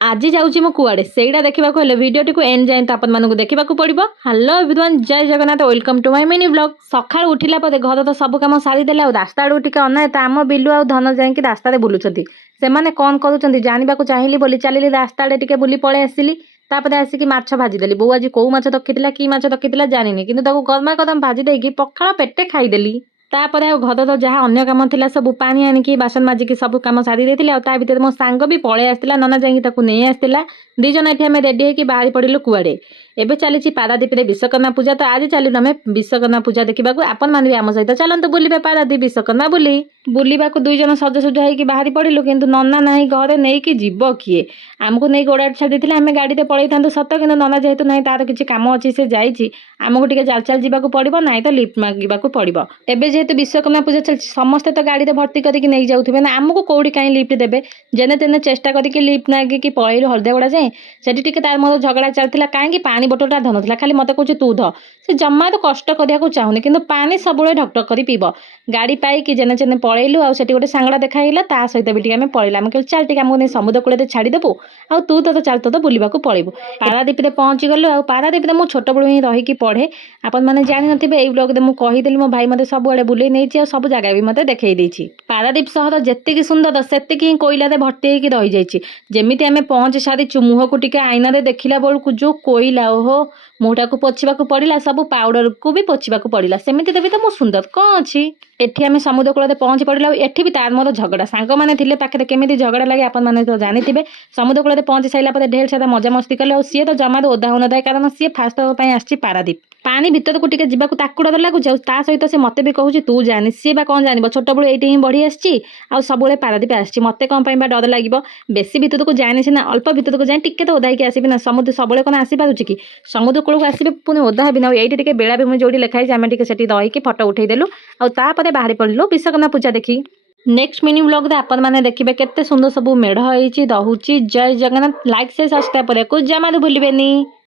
आज जाऊँगी मु कुआड़े सेटा देखा हेल्ले भिडियोटी को एंड जाए तो आपण मानक देखा पड़ो। हेलो एवरीवन, जय Jagannath, welcome to my mini blog. सकाळ उठिला पर घर तो सब काम सारीदेले आ रास्ता आड़ टिके अनाए तो आम बिलु आ धन जाइए रास्तार बुलूँ से कौन करूँ जानवा चाहिए बोली चलिए रास्ता आड़े टिके बुली पलि आसिली। तापर आसिक माछ भाजीदेली। बो आज कौ माछ रखी कि माछ रखी जानी कि गरमा गरम भाजी देकी पखाड़ पेटे खाईदेली। तापर घर तो जहाँ अन्य काम था सब पानी आनिकी बासन माजिकी सब कम सारी देती भितर मो सांग भी पलि आसला। नना जाइए नहीं आसला। दीज ये आम रेडी होकर बाहरी पड़ू कुआड़े। एबे चली पारादीप विश्वकर्मा पूजा। तो आज चलू आम विश्वकर्मा पूजा देखा। आपण मैंने भी आम सहित चलते बुलवा पारादीप विश्वकर्मा बुलवा दुई जन सजसुजा होकर बाहरी पड़ू कि नना ना घरे नहीं कि जीव किए आमको नहीं गोड़ा छाड़ी देते आम गाड़ी से पलि था सत कि नना जेहेतु ना तार किसी कम अच्छी से जाइए आमको टे चाल चाल जावाक पड़ो ना तो लिफ्ट मांगवाक पड़ो। एबे जेहेतु विश्वकर्मा पूजा चलती समस्ते तो गाड़ी भर्ती करके नहीं जाऊे ना आमको कौटी कहीं लिफ्ट देवे जेने तेने चेष्टा करके लिफ्ट मांगिकी पलैलु हलदिगुड़ा जाए। सेठी टिके तार मोर झगड़ा चलता कहीं पानी बोतलटा धनुला खाली मत कह तू ध से जमा तो कष्ट करने चाहूनी कि पानी सब ढकढक कर पीब। गाड़ी पाई जेने चेने पलैलु आ गोटे सांगड़ा देखाइला ता सहित भी आम पलैलु। आम कह चल टे आमको नहीं समुद्र कूल छाड़देबू आ तू तो चल तो बुलवाक पलैबू। पारादीप पहुँची गलु आ पारादीप मु छोट बड़ू ही रहीकि पढ़े। आपण मैंने जानी थे ये ब्लॉग में मुझे मो भाई मत सब आड़े बुले नहीं सब जगह भी मत देखई। पारादीप सहर जेतिकी सुंदर सेतिकी ही कोईला भर्ती होकर रही जाइए। जमी आम पहुँची सारी मुह को टिके आईना देखला बेलू जो कोईला ओहो मुहटा को पोछवाक पड़ा सब पाउडर को भी पोछवाक पड़ा सेमती देवी तो मो सुंदर कौन अच्छी। एठी आम समुद्र कूल पहुँची पड़ा एठी भी तार मोर झगड़ा सांग मैंने थे पाखे केमी झगड़ा लगे आपण मैंने तो जानी थे। समुद्र कूल पहुँची सारा ढेर सारा मजामस्ती कले सी तो जमा ओदा हो ना कारण सी फास्ट आसी पारादीप पानी भितर को टिके जीवाक ताकू डर लगुच सहित से मत भी कहूँ तू जानी सी कौन जान छोट बड़ू ये बढ़ी आसी सब पारादीप आसी मत कौन डर लगे बेसी भितर को जाए सीना अल्प भितर को जाए टिके तो ओदा होगी आसबि ना समुद्र सब कौन आसपार कि समुद्र कूल को आसबे पुणी ओदा हेबी ना ये बेलाभूमि जो लिखाई आम टे रहीकि फटो उठेदेलु आपर बाहरी पड़ू विश्वकर्मा पूजा देखी। नेक्स्ट मिनी ब्लॉग आपण मैंने देखिए केते सुंदर सब मेढ़ होती रहुची। जय जगन्नाथ। लाइक से सब्सक्राइब करने को जमा भूलिए।